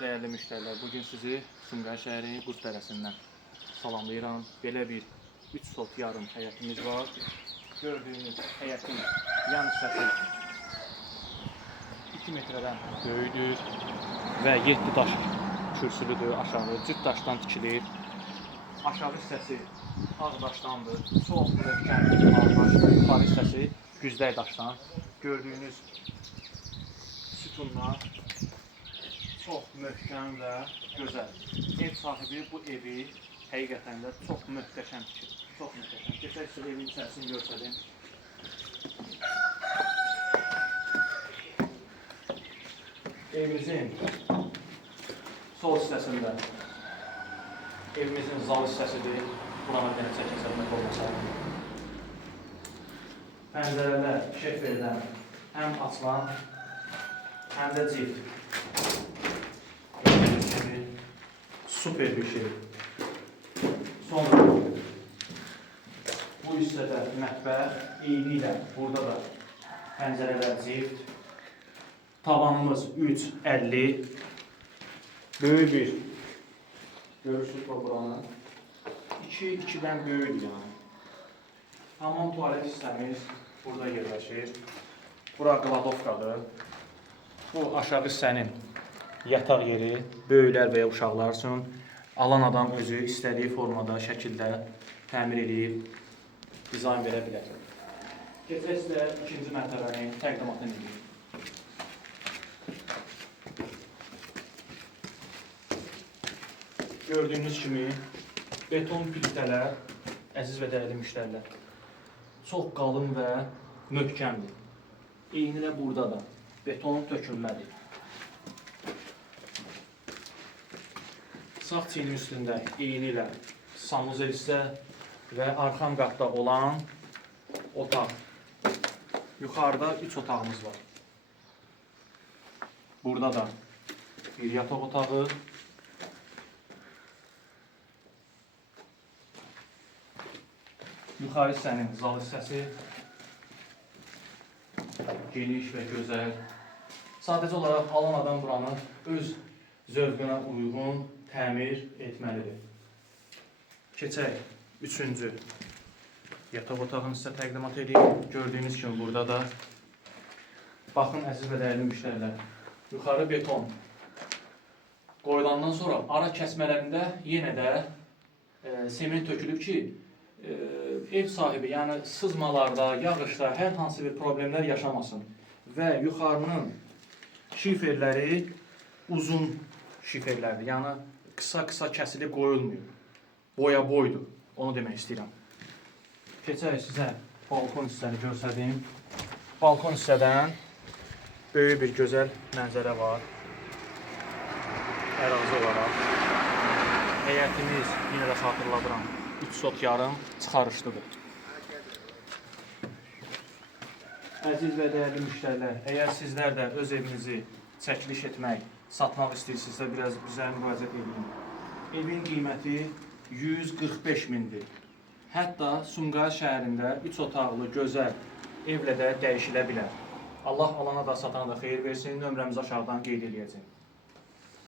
dəyərli müştərilər, bugün sizi Sumqayıt şəhəri Qurtdərəsindən salamlayıram. Belə bir 3 sot yarım həyətimiz var. Gördüyünüz həyətin yan hissəsi 2 metrədən böyüdür və 7 daş kürsülüdür aşağı. Cüt daşdan tikilir. Aşağı hissəsi ağ daşdandır. Çox möhkəm ağ daşdır. Yuxarı hissəsi güzdə daşdan. Gördüyünüz sütunlar çox möhkəm və gözəl. Ev sahibi bu evi həqiqətən də çox möhtəşəm tikir. Çox möhtəşəm. Keçək sizə evin içərisini göstərim. Evimizin sol hissəsində evimizin zal hissəsidir. Buranı bir dənə çəkəsək olmasa. Pəncərələr şeferdən həm açılan, həm də cilt. Super bir şey. Sonra bu hissədə mətbəx, eyni ilə burada da pəncərələr cilt. Tavanımız 3.50. Böyük bir görürsünüz buranı. 2-2-dən böyükdür yəni. Hamam tualet hissəmiz burada yerləşir. Bura qladovkadır. Bu aşağı hissənin yataq yeri, böyüklər və ya uşaqlar üçün alan adam özü istədiyi formada, şəkildə təmir edib, dizayn verə bilər. Keçək sizə ikinci mərtəbənin təqdimatını edeyim. Gördüyünüz kimi beton plitələr, əziz və dəyərli müştərilər, çox qalın və möhkəmdir. Eyni də burada da beton tökülmədir. Sağ çiyinin üstündə eyni ilə sanuzel hissə və arxam qatda olan otaq. Yuxarıda 3 otağımız var. Burada da bir yataq otağı. Yuxarı hissənin zal hissəsi geniş və gözəl. Sadəcə olaraq alan adam buranı öz zövqünə uyğun təmir etməlidir. Keçək üçüncü yataq otağını sizə təqdimat edeyim. Gördüyünüz kimi burada da baxın əziz və dəyərli müştərilər. Yuxarı beton qoyulandan sonra ara kəsmələrində yenə də sement tökülüb ki, ev sahibi, yəni sızmalarda, yağışda hər hansı bir problemlər yaşamasın. Və yuxarının şiferləri uzun şiferlərdir. Yəni qısa-qısa kəsilib qoyulmuyor. Boya boydur. Onu demək istəyirəm. Keçərək sizə balkon hissəni göstərdim. Balkon hissədən böyük bir gözəl mənzərə var. Ərazi olaraq. Həyətimiz, yenə də xatırladıram, 3 sot yarım çıxarışlıdır. Əziz və dəyərli müştərilər, əgər sizlər də öz evinizi çəkiliş etmək, satmaq istəyirsinizsə, biraz bizə müraciət edin. Evin qiyməti 145 mindir. Hətta Sumqayıt şəhərində 3 otaqlı, gözəl evlə də dəyişilə bilər. Allah alana da satana da xeyir versin, nömrəmizi aşağıdan qeyd edəcək.